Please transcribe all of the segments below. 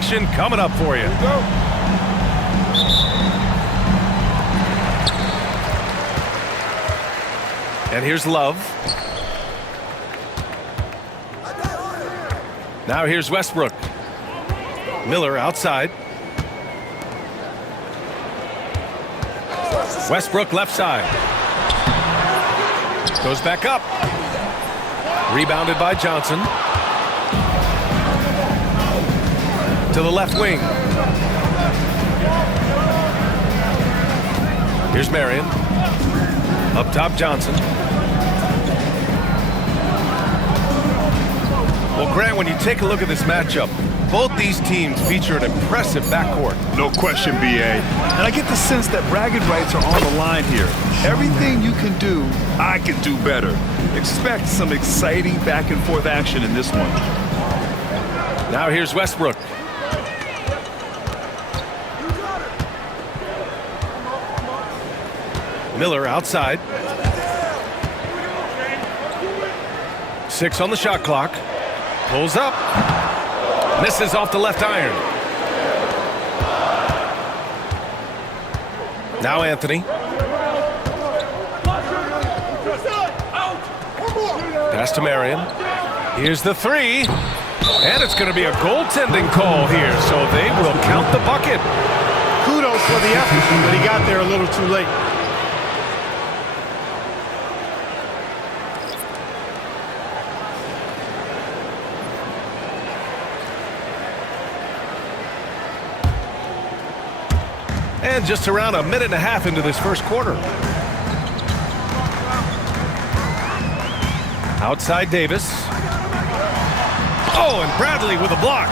action coming up for you. And here's Love. Now here's Westbrook. Miller outside. Westbrook left side. Goes back up. Rebounded by Johnson. To the left wing. Here's Marion. Up top, Johnson. Well, Grant, when you take a look at this matchup, both these teams feature an impressive backcourt. No question, B.A. And I get the sense that bragging rights are on the line here. Everything you can do, I can do better. Expect some exciting back and forth action in this one. Now here's Westbrook. Miller outside. 6 on the shot clock. Pulls up. Misses off the left iron. Now Anthony. Pass to Marion. Here's the three. And it's going to be a goaltending call here, so they will count the bucket. Kudos for the effort, but he got there a little too late. And just around a minute and a half into this first quarter. Outside Davis. Oh, and Bradley with a block.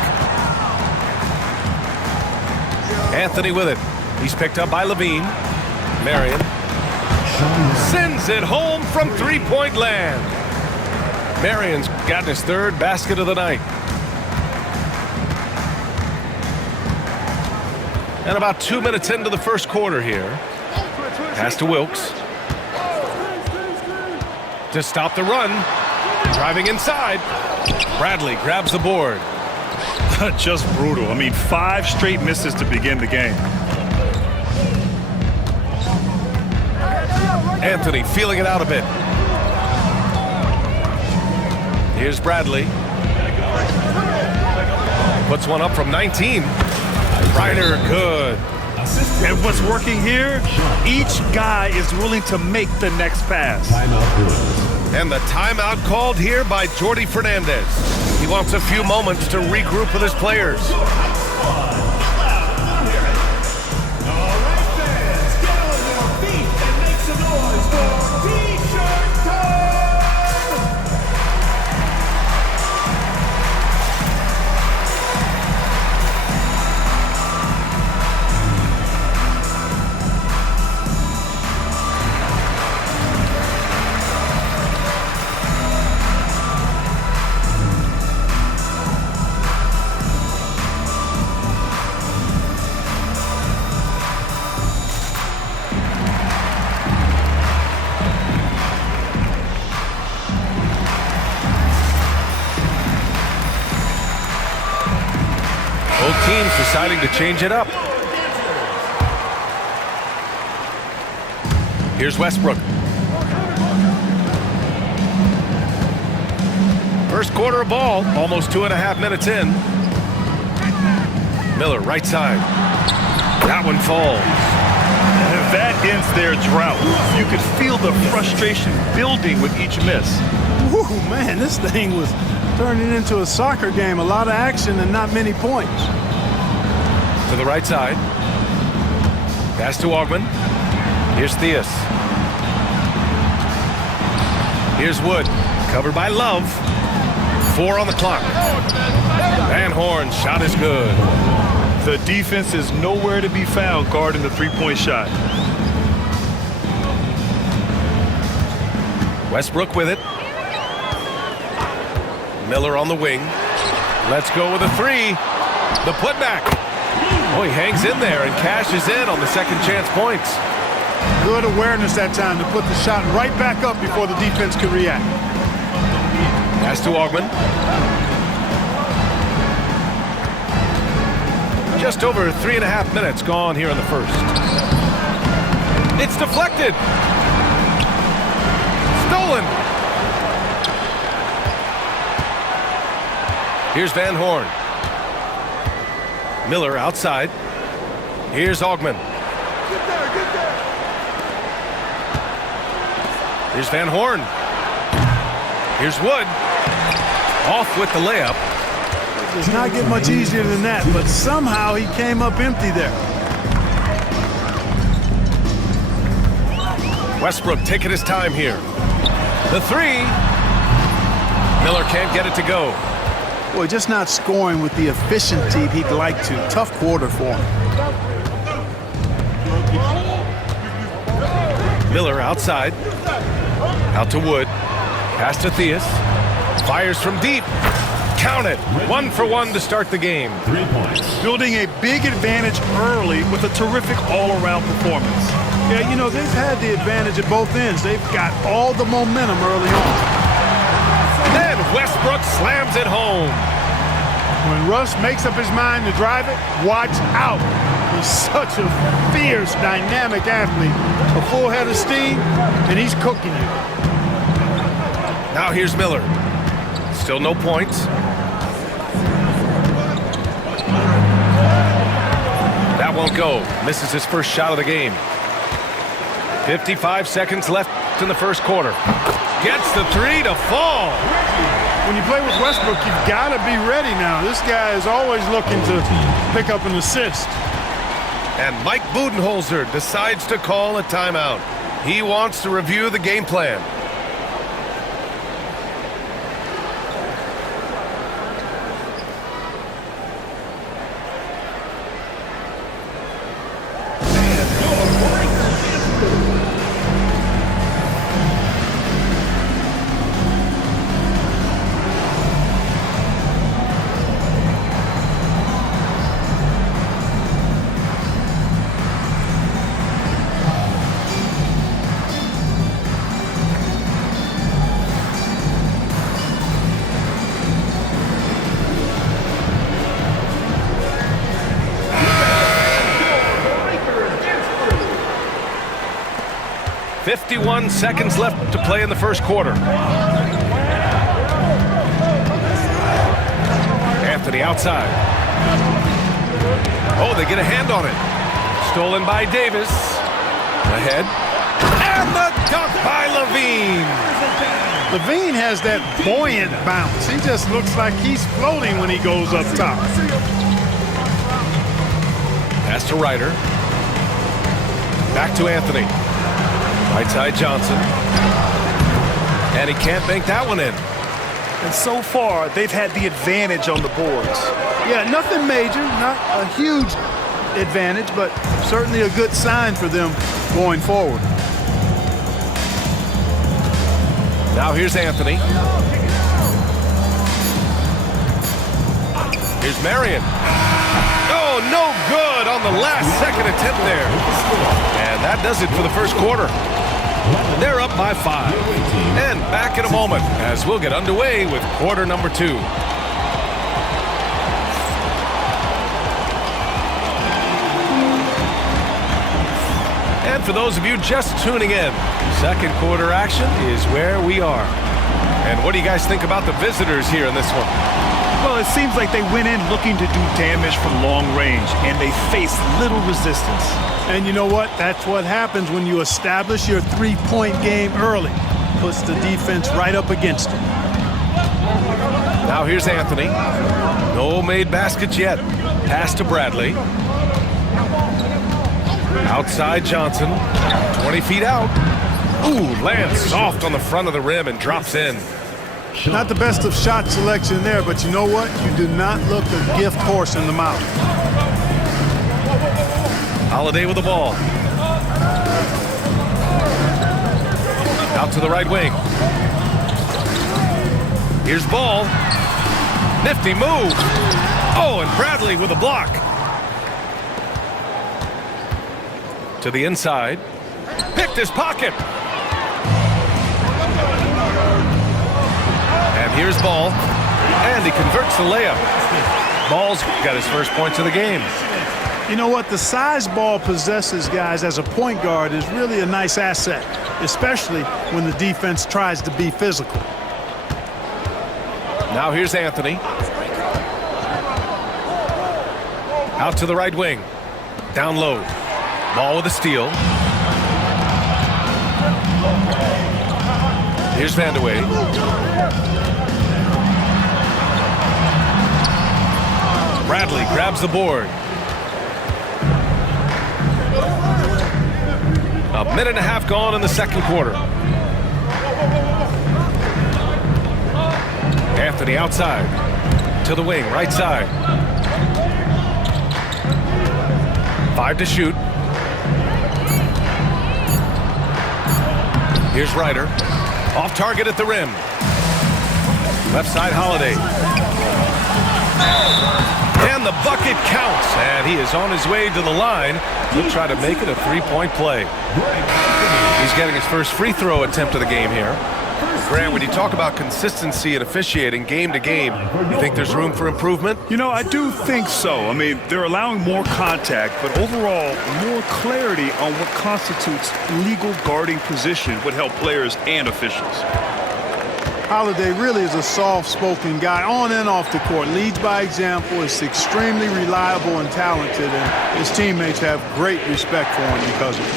Anthony with it. He's picked up by Levine. Marion sends it home from three-point land. Marion's gotten his third basket of the night. And about 2 minutes into the first quarter here. Pass to Wilkes. To stop the run. Driving inside. Bradley grabs the board. Just brutal. I mean, 5 straight misses to begin the game. Anthony feeling it out a bit. Here's Bradley. Puts one up from 19. Ryder, good. And what's working here? Each guy is willing to make the next pass. And the timeout called here by Jordi Fernandez. He wants a few moments to regroup with his players. Both teams deciding to change it up. Here's Westbrook. First quarter of ball, almost 2.5 minutes in. Miller, right side. That one falls. And that ends their drought. You could feel the frustration building with each miss. Woo, man, this thing was turning into a soccer game. A lot of action and not many points. To the right side. Pass to Augman. Here's Theus. Here's Wood. Covered by Love. 4 on the clock. Van Horn's shot is good. The defense is nowhere to be found guarding the three-point shot. Westbrook with it. Miller on the wing. Let's go with a three. The putback. Oh, he hangs in there and cashes in on the second chance points. Good awareness that time to put the shot right back up before the defense could react. Pass to Augman. Just over 3.5 minutes gone here in the first. It's deflected. Stolen. Here's Van Horn. Miller outside. Here's Augman. Here's Van Horn. Here's Wood. Off with the layup. It does not get much easier than that, but somehow he came up empty there. Westbrook taking his time here. The three. Miller can't get it to go. Boy, just not scoring with the efficiency he'd like to. Tough quarter for him. Miller outside. Out to Wood. Pass to Theus. Fires from deep. Count it. 1 for 1 to start the game. 3 points. Building a big advantage early with a terrific all-around performance. Yeah, you know, they've had the advantage at both ends. They've got all the momentum early on. Then Westbrook slams it home. When Russ makes up his mind to drive it, watch out. He's such a fierce, dynamic athlete. A full head of steam, and he's cooking you. Now here's Miller. Still no points. That won't go. Misses his first shot of the game. 55 seconds left in the first quarter. Gets the three to fall. When you play with Westbrook, you've got to be ready now. This guy is always looking to pick up an assist. And Mike Budenholzer decides to call a timeout. He wants to review the game plan. .51 seconds left to play in the first quarter. Anthony outside. Oh, they get a hand on it. Stolen by Davis. Ahead. And the dunk by Levine. Levine has that buoyant bounce. He just looks like he's floating when he goes up top. Pass to Ryder. Back to Anthony. Right side Johnson. And he can't bank that one in. And so far, they've had the advantage on the boards. Yeah, nothing major, not a huge advantage, but certainly a good sign for them going forward. Now here's Anthony. Here's Marion. Oh, no good on the last second attempt there. And that does it for the first quarter. They're up by 5. And back in a moment as we'll get underway with quarter number 2. And for those of you just tuning in, second quarter action is where we are. And what do you guys think about the visitors here in this one? Well, it seems like they went in looking to do damage from long range, and they faced little resistance. And you know what? That's what happens when you establish your three-point game early. Puts the defense right up against it. Now here's Anthony. No made baskets yet. Pass to Bradley. Outside Johnson. 20 feet out. Ooh, lands soft on the front of the rim and drops in. Not the best of shot selection there, but you know what? You do not look a gift horse in the mouth. Holiday with the ball. Out to the right wing. Here's Ball. Nifty move. Oh, and Bradley with a block. To the inside. Picked his pocket. And here's Ball. And he converts the layup. Ball's got his first points of the game. You know what? The size Ball possesses, guys, as a point guard is really a nice asset, especially when the defense tries to be physical. Now here's Anthony. Out to the right wing. Down low. Ball with a steal. Here's Vandeweghe. Bradley grabs the board. A minute and a half gone in the second quarter. Anthony outside. To the wing, right side. 5 to shoot. Here's Ryder. Off target at the rim. Left side, Holiday. And the bucket counts. And he is on his way to the line. He'll try to make it a three-point play. He's getting his first free throw attempt of the game here. Grant, when you talk about consistency and officiating game to game, you think there's room for improvement? You know, I do think so. I mean, they're allowing more contact, but overall, more clarity on what constitutes legal guarding position would help players and officials. Holiday really is a soft-spoken guy on and off the court. Leads by example, is extremely reliable and talented, and his teammates have great respect for him because of it.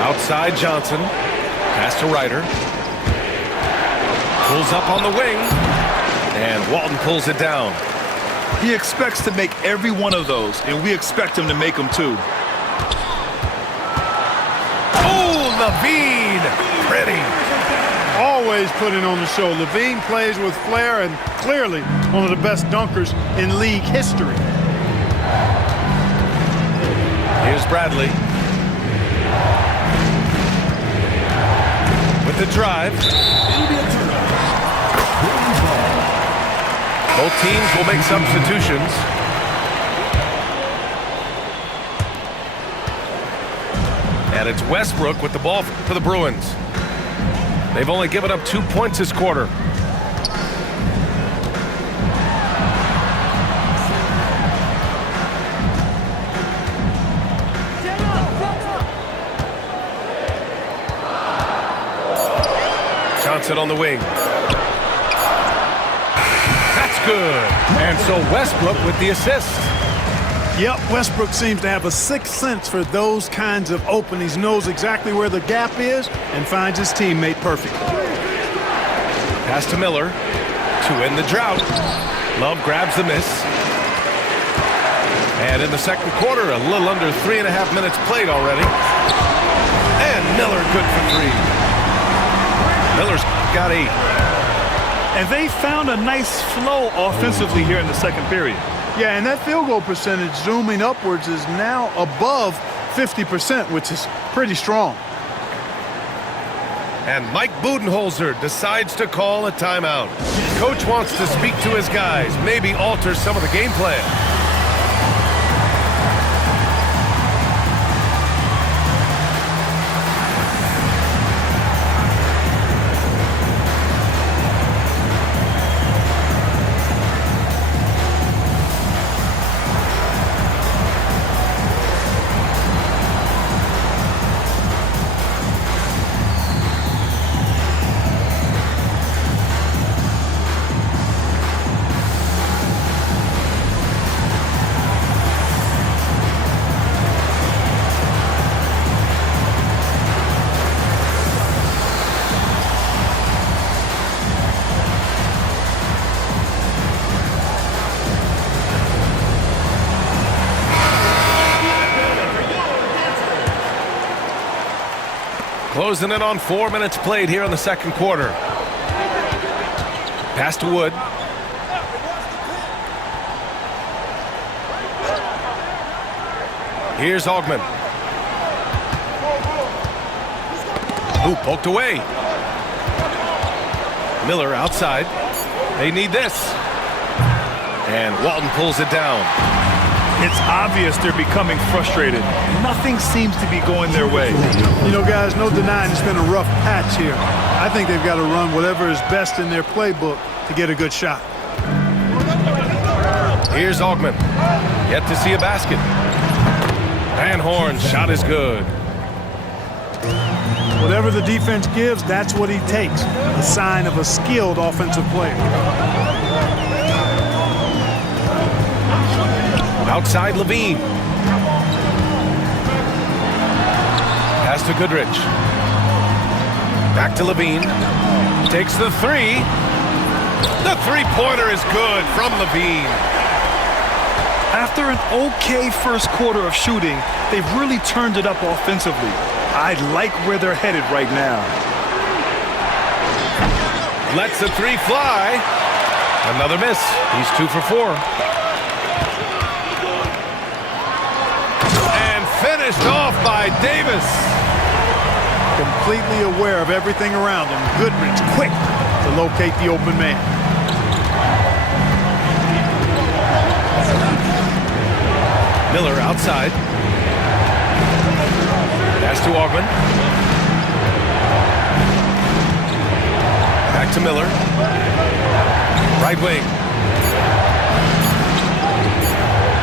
Outside Johnson. Pass to Ryder. Pulls up on the wing. And Walton pulls it down. He expects to make every one of those, and we expect him to make them too. Oh, LaVine! Pretty. Always putting on the show. LaVine plays with flair and clearly one of the best dunkers in league history. Here's Bradley. With the drive. Both teams will make substitutions. And it's Westbrook with the ball for the Bruins. They've only given up 2 points this quarter. Johnson on the wing. That's good. And so Westbrook with the assist. Yep, Westbrook seems to have a sixth sense for those kinds of openings, knows exactly where the gap is, and finds his teammate perfect. Pass to Miller to end the drought. Love grabs the miss. And in the second quarter, a little under 3.5 minutes played already. And Miller good for 3. Miller's got 8. And they found a nice flow offensively here in the second period. Yeah, and that field goal percentage zooming upwards is now above 50%, which is pretty strong. And Mike Budenholzer decides to call a timeout. Coach wants to speak to his guys, maybe alter some of the game plan. Closing in on 4 minutes played here in the second quarter. Pass to Wood. Here's Augment. Ooh, poked away. Miller outside. They need this. And Walton pulls it down. It's obvious they're becoming frustrated. Nothing seems to be going their way. You know, guys, no denying it's been a rough patch here. I think they've got to run whatever is best in their playbook to get a good shot. Here's Augman. Yet to see a basket. Van Horn's shot is good. Whatever the defense gives, that's what he takes. A sign of a skilled offensive player. Outside Levine. Pass to Goodrich. Back to Levine. Takes the three. The three-pointer is good from Levine. After an okay first quarter of shooting, they've really turned it up offensively. I like where they're headed right now. Lets the three fly. Another miss. He's 2 for 4. And finished off by Davis. Completely aware of everything around him. Goodrich quick to locate the open man. Miller outside. Pass to Augman. Back to Miller. Right wing.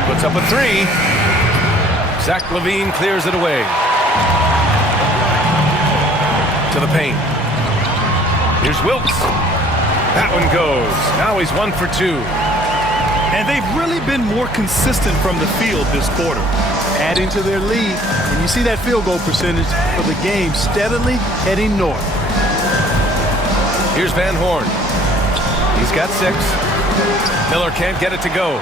Puts up a three. Zach LaVine clears it away. To the paint. Here's Wilkes. That one goes. Now he's 1 for 2. And they've really been more consistent from the field this quarter. Adding to their lead, and you see that field goal percentage for the game steadily heading north. Here's Van Horn. He's got 6. Miller can't get it to go.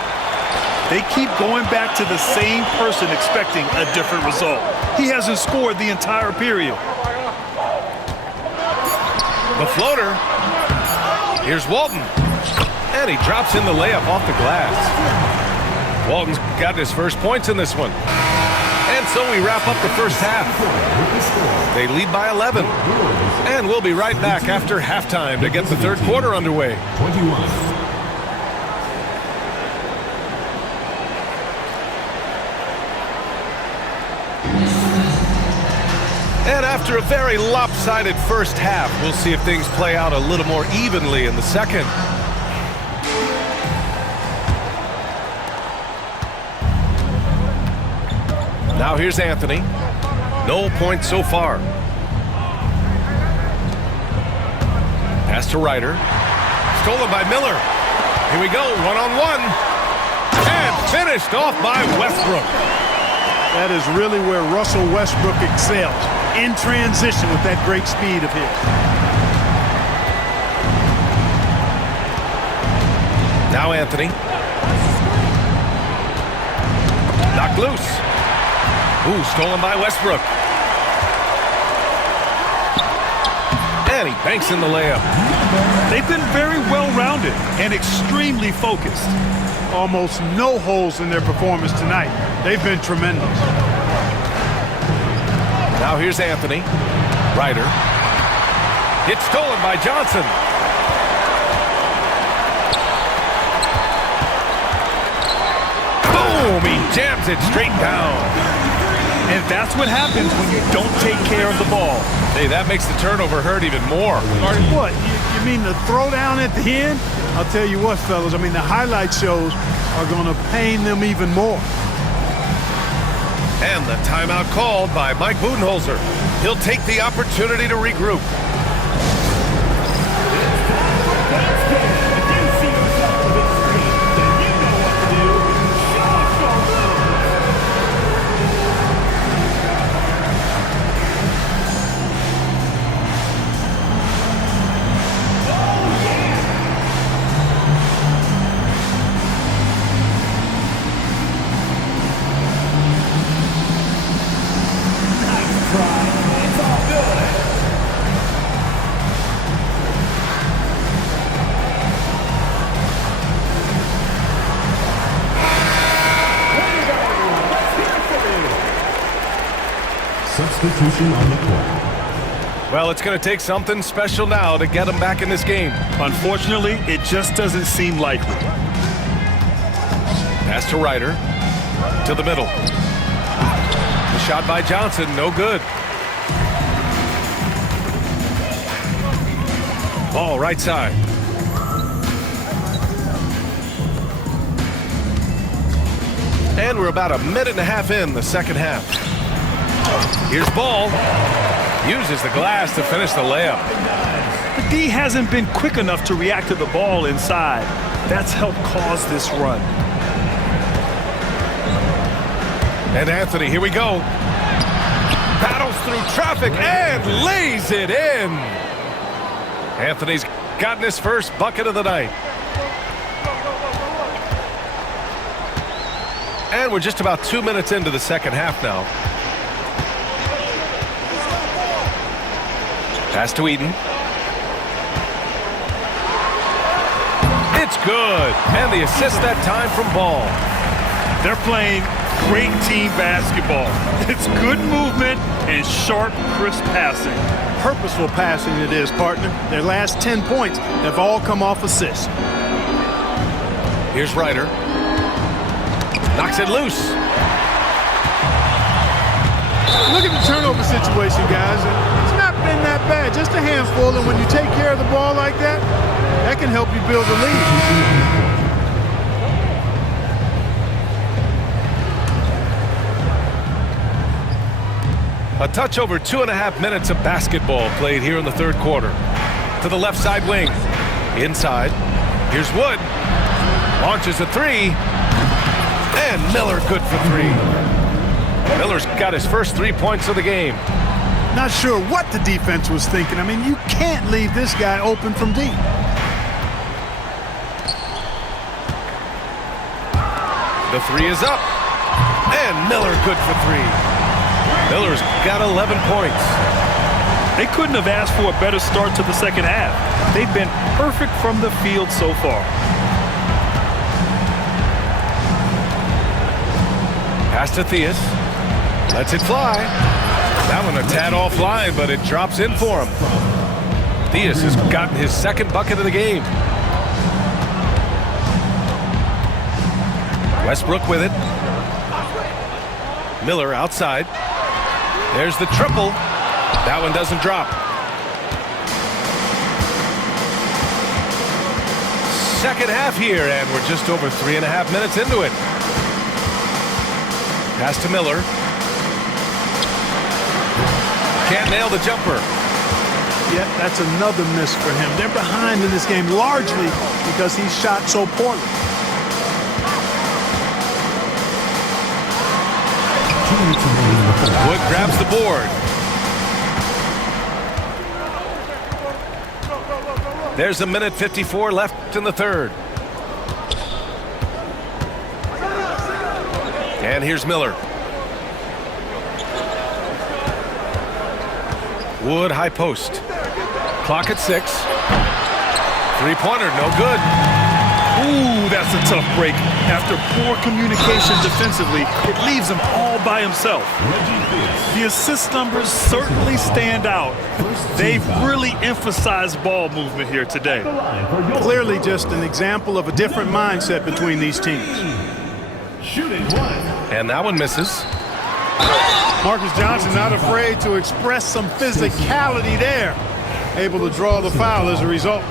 They keep going back to the same person expecting a different result. He hasn't scored the entire period. The floater. Here's Walton. And he drops in the layup off the glass. Walton's got his first points in this one. And so we wrap up the first half. They lead by 11. And we'll be right back after halftime to get the third quarter underway. 21. And after a very lopsided first half, we'll see if things play out a little more evenly in the second. Now here's Anthony. No points so far. Pass to Ryder. Stolen by Miller. Here we go, one-on-one. And finished off by Westbrook. That is really where Russell Westbrook excels. In transition with that great speed of his. Now Anthony. Knocked loose. Ooh, stolen by Westbrook. And he banks in the layup. They've been very well-rounded and extremely focused. Almost no holes in their performance tonight. They've been tremendous. Now here's Anthony. Ryder. Gets stolen by Johnson. Boom! He jams it straight down. And that's what happens when you don't take care of the ball. Hey, that makes the turnover hurt even more. What? You mean the throwdown at the end? I'll tell you what, fellas. I mean, the highlight shows are going to pain them even more. And the timeout called by Mike Budenholzer. He'll take the opportunity to regroup. Substitution on the court. Well, it's going to take something special now to get them back in this game. Unfortunately, it just doesn't seem likely. Pass to Ryder. To the middle. The shot by Johnson, no good. Ball right side. And we're about a minute and a half in the second half. Here's Ball. Uses the glass to finish the layup. The D hasn't been quick enough to react to the ball inside. That's helped cause this run. And Anthony, here we go. Battles through traffic and lays it in. Anthony's gotten his first bucket of the night. And we're just about 2 minutes into the second half now. Pass to Eden. It's good. And the assist that time from Ball. They're playing great team basketball. It's good movement and sharp, crisp passing. Purposeful passing it is, partner. Their last 10 points have all come off assists. Here's Ryder. Knocks it loose. Look at the turnover situation, guys. It's not been that bad, just a handful, and when you take care of the ball like that, that can help you build a lead. A touch over 2.5 minutes of basketball played here in the third quarter. To the left side wing. Inside. Here's Wood. Launches a three. And Miller good for three. Miller's got his first 3 points of the game. Not sure what the defense was thinking. I mean, you can't leave this guy open from deep. The three is up. And Miller good for three. Miller's got 11 points. They couldn't have asked for a better start to the second half. They've been perfect from the field so far. Pass to Theus. Lets it fly. That one a tad offline, but it drops in for him. Theus has gotten his second bucket of the game. Westbrook with it. Miller outside. There's the triple. That one doesn't drop. Second half here, and we're just over 3.5 minutes into it. Pass to Miller. Can't nail the jumper. Yeah, that's another miss for him. They're behind in this game largely because he shot so poorly. Wood grabs the board. There's a minute 54 left in the third. And here's Miller. Wood high post. Clock at 6. Three-pointer, no good. Ooh, that's a tough break. After poor communication defensively, it leaves him all by himself. The assist numbers certainly stand out. They've really emphasized ball movement here today. Clearly just an example of a different mindset between these teams. And that one misses. Marcus Johnson not afraid to express some physicality there. Able to draw the foul as a result.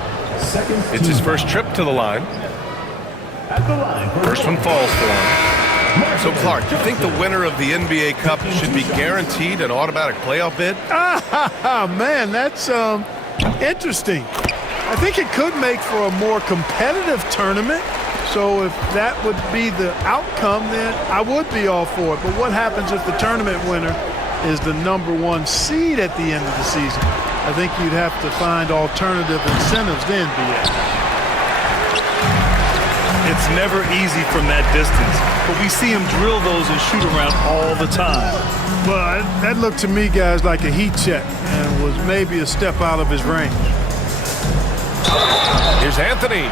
It's his first trip to the line. First one falls for him. So, Clark, do you think the winner of the NBA Cup should be guaranteed an automatic playoff bid? Man, that's interesting. I think it could make for a more competitive tournament. So if that would be the outcome, then I would be all for it. But what happens if the tournament winner is the #1 seed at the end of the season? I think you'd have to find alternative incentives then, BA. It's never easy from that distance, but we see him drill those and shoot around all the time. Well, that looked to me, guys, like a heat check and was maybe a step out of his range. Here's Anthony.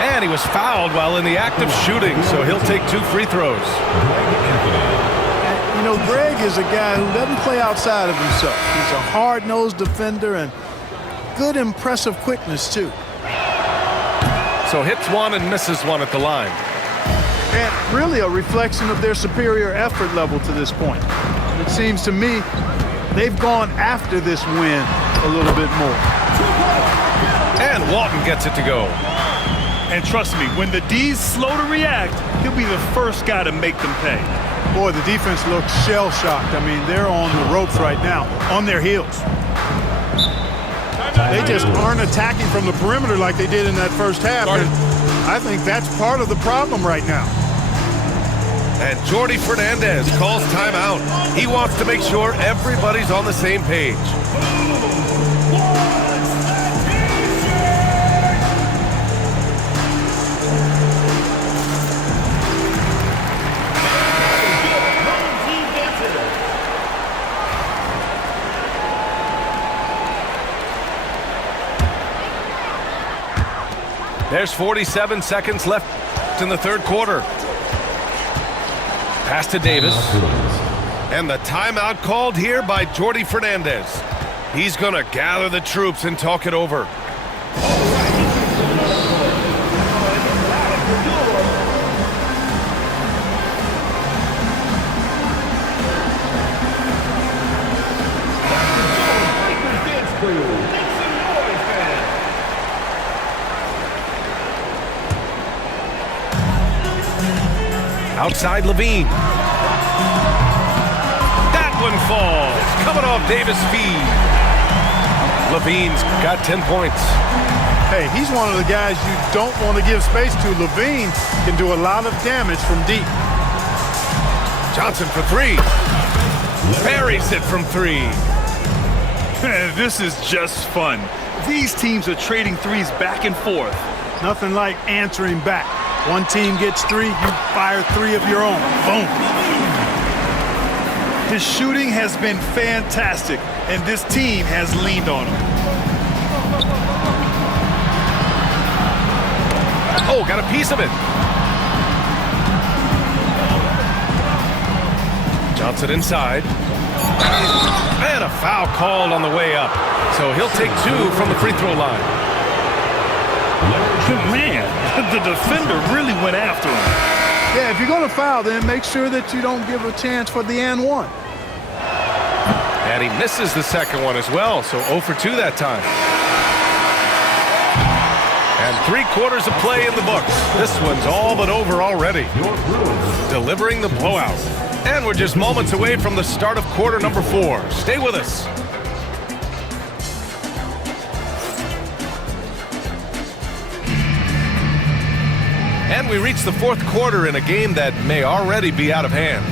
And he was fouled while in the act of shooting, so he'll take 2 free throws. You know, Greg is a guy who doesn't play outside of himself. He's a hard-nosed defender and good, impressive quickness, too. So hits one and misses one at the line. And really a reflection of their superior effort level to this point. It seems to me they've gone after this win a little bit more. And Walton gets it to go. And trust me, when the D's slow to react, he'll be the first guy to make them pay. Boy, the defense looks shell-shocked. I mean, they're on the ropes right now, on their heels. They just aren't attacking from the perimeter like they did in that first half. And I think that's part of the problem right now. And Jordi Fernandez calls timeout. He wants to make sure everybody's on the same page. There's 47 seconds left in the third quarter. Pass to Davis. And the timeout called here by Jordi Fernandez. He's going to gather the troops and talk it over. Outside LaVine. That one falls. Coming off Davis' feed. LaVine's got 10 points. Hey, he's one of the guys you don't want to give space to. LaVine can do a lot of damage from deep. Johnson for three. Buries it from three. This is just fun. These teams are trading threes back and forth. Nothing like answering back. One team gets three, you fire three of your own. Boom. His shooting has been fantastic, and this team has leaned on him. Oh, got a piece of it. Johnson inside. And a foul called on the way up. So he'll take two from the free throw line. Man, the defender really went after him. Yeah, if you're going to foul, then make sure that you don't give a chance for the and one. And he misses the second one as well, so 0 for 2 that time. And 3 quarters of play in the books. This one's all but over already. Delivering the blowout. And we're just moments away from the start of quarter number 4. Stay with us. And we reach the fourth quarter in a game that may already be out of hand.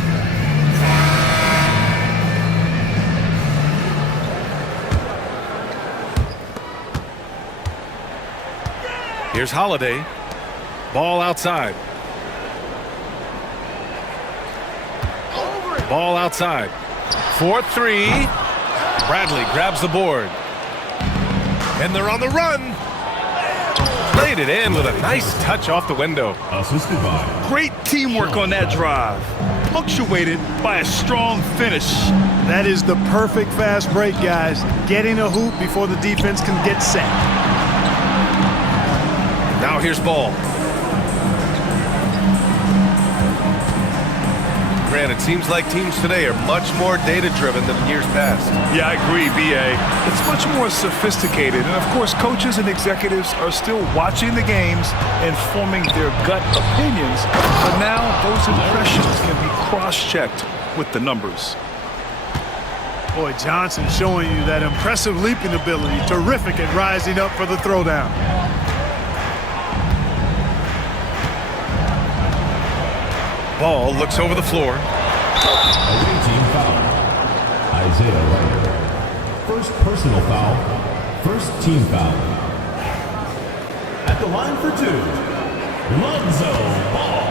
Here's Holiday. Ball outside. Ball outside. 4-3. Bradley grabs the board. And they're on the run. Played it in with a nice touch off the window. Assisted by. Great teamwork on that drive. Punctuated by a strong finish. That is the perfect fast break, guys. Getting a hoop before the defense can get set. Now here's Ball. Grant, it seems like teams today are much more data-driven than in years past. Yeah, I agree, B.A. It's much more sophisticated. And, of course, coaches and executives are still watching the games and forming their gut opinions. But now those impressions can be cross-checked with the numbers. Boy, Johnson showing you that impressive leaping ability. Terrific at rising up for the throwdown. Ball looks over the floor. Away team foul. Isaiah Ryder. First personal foul. First team foul. At the line for 2. Lonzo Ball.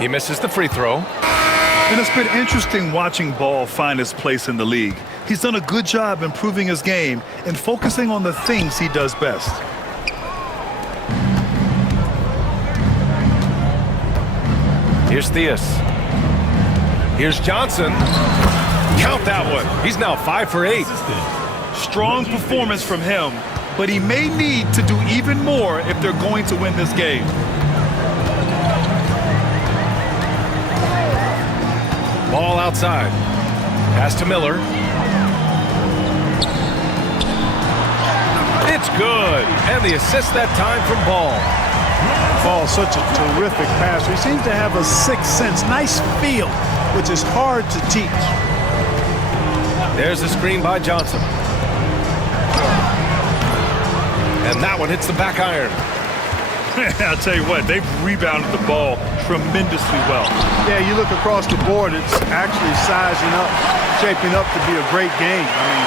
He misses the free throw. And it's been interesting watching Ball find his place in the league. He's done a good job improving his game and focusing on the things he does best. Here's Theus. Here's Johnson. Count that one. He's now 5 for 8. Strong performance from him, but he may need to do even more if they're going to win this game. Ball outside. Pass to Miller. It's good. And the assist that time from Ball. Ball, such a terrific passer. He seems to have a sixth sense, nice feel, which is hard to teach. There's the screen by Johnson. And that one hits the back iron. I'll tell you what, they've rebounded the ball tremendously well. Yeah, you look across the board, it's actually sizing up, shaping up to be a great game. I mean,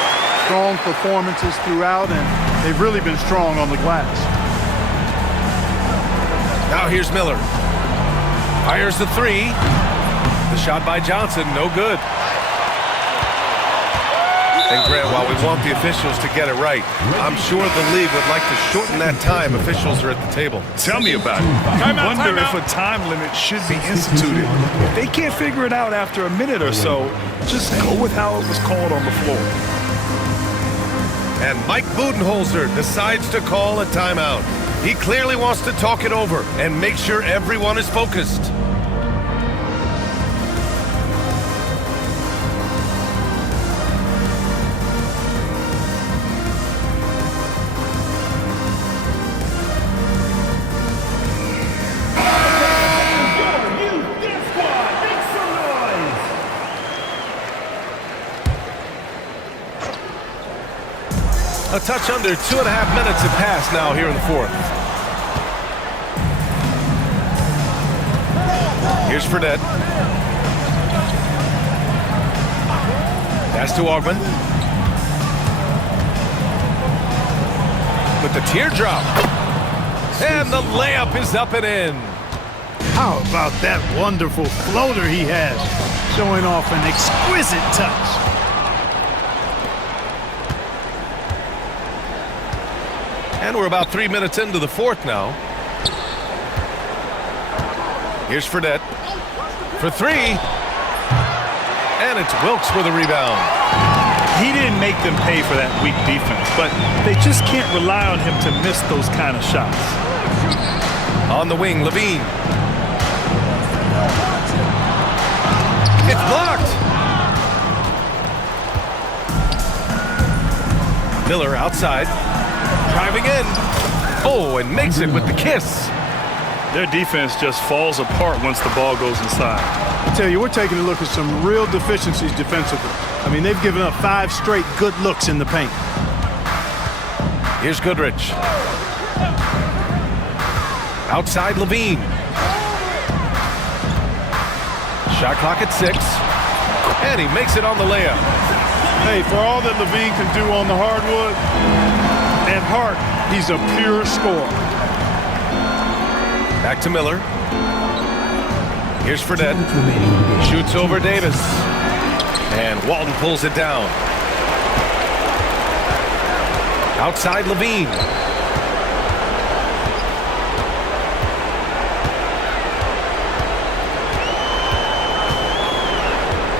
strong performances throughout, and they've really been strong on the glass. Now here's Miller. Fires the three. The shot by Johnson, no good. And Grant, while we want the officials to get it right, I'm sure the league would like to shorten that time officials are at the table. Tell me about it. I wonder if a time limit should be instituted. If they can't figure it out after a minute or so, just go with how it was called on the floor. And Mike Budenholzer decides to call a timeout. He clearly wants to talk it over and make sure everyone is focused. A touch under 2.5 minutes have passed now here in the fourth. Here's Fredette. Pass to Augmon. With the teardrop. And the layup is up and in. How about that wonderful floater he has, showing off an exquisite touch. And we're about 3 minutes into the fourth now. Here's Fredette for three. And it's Wilkes with a rebound. He didn't make them pay for that weak defense, but they just can't rely on him to miss those kind of shots. On the wing, Levine. It's blocked. Miller outside. Driving in. Oh, and makes it with the kiss. Their defense just falls apart once the ball goes inside. I tell you, we're taking a look at some real deficiencies defensively. I mean, they've given up 5 straight good looks in the paint. Here's Goodrich. Outside Levine. Shot clock at 6. And he makes it on the layup. Hey, for all that Levine can do on the hardwood, at heart, he's a pure scorer. Back to Miller. Here's Fredette. Shoots over Davis. And Walton pulls it down. Outside Levine.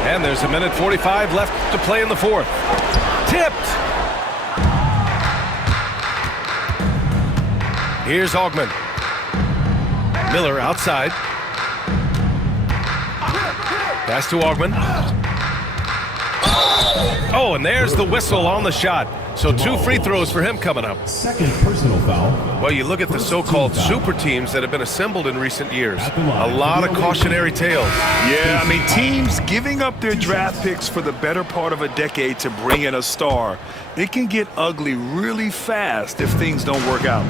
And there's 1:45 left to play in the fourth. Tipped. Here's Augmon. Miller outside. Pass to Augmon. Oh, and there's the whistle on the shot. So 2 free throws for him coming up. Second personal foul. Well, you look at the so-called super teams that have been assembled in recent years. A lot of cautionary tales. Yeah, I mean, teams giving up their draft picks for the better part of a decade to bring in a star. It can get ugly really fast if things don't work out.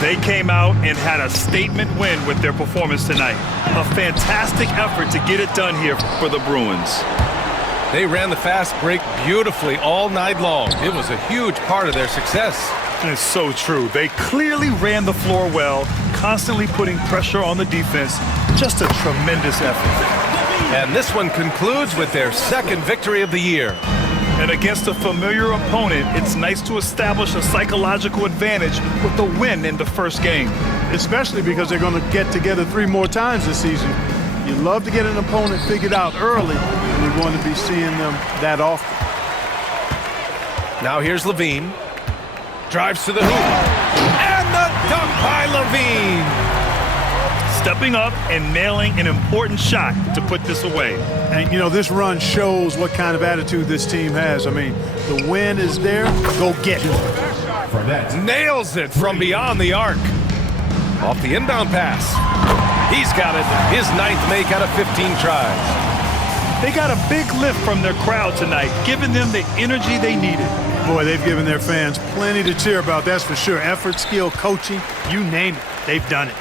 They came out and had a statement win with their performance tonight. A fantastic effort to get it done here for the Bruins. They ran the fast break beautifully all night long. It was a huge part of their success. It's so true. They clearly ran the floor well, constantly putting pressure on the defense. Just a tremendous effort. And this one concludes with their second victory of the year. And against a familiar opponent, it's nice to establish a psychological advantage with the win in the first game. Especially because they're going to get together 3 more times this season. You love to get an opponent figured out early, and you're going to be seeing them that often. Now here's Levine. Drives to the hoop. And the dunk by Levine. Stepping up and nailing an important shot to put this away. And, you know, this run shows what kind of attitude this team has. I mean, the win is there. Go get it. Fredette. Nails it from beyond the arc. Off the inbound pass. He's got it. His 9th make out of 15 tries. They got a big lift from their crowd tonight, giving them the energy they needed. Boy, they've given their fans plenty to cheer about, that's for sure. Effort, skill, coaching, you name it, they've done it.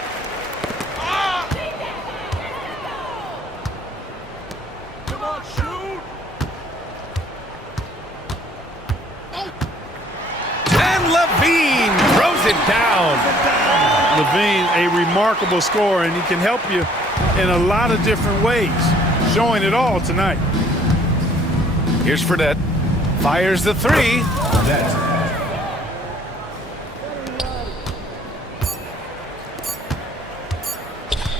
And Levine throws it down. Levine, a remarkable scorer, and he can help you in a lot of different ways. Showing it all tonight. Here's Fredette. Fires the 3. Fredette.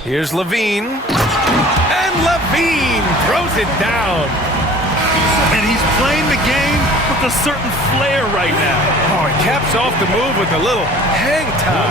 Here's Levine. And Levine throws it down. And he's playing the game with a certain flair right now. Oh, he caps off the move with a little hang time.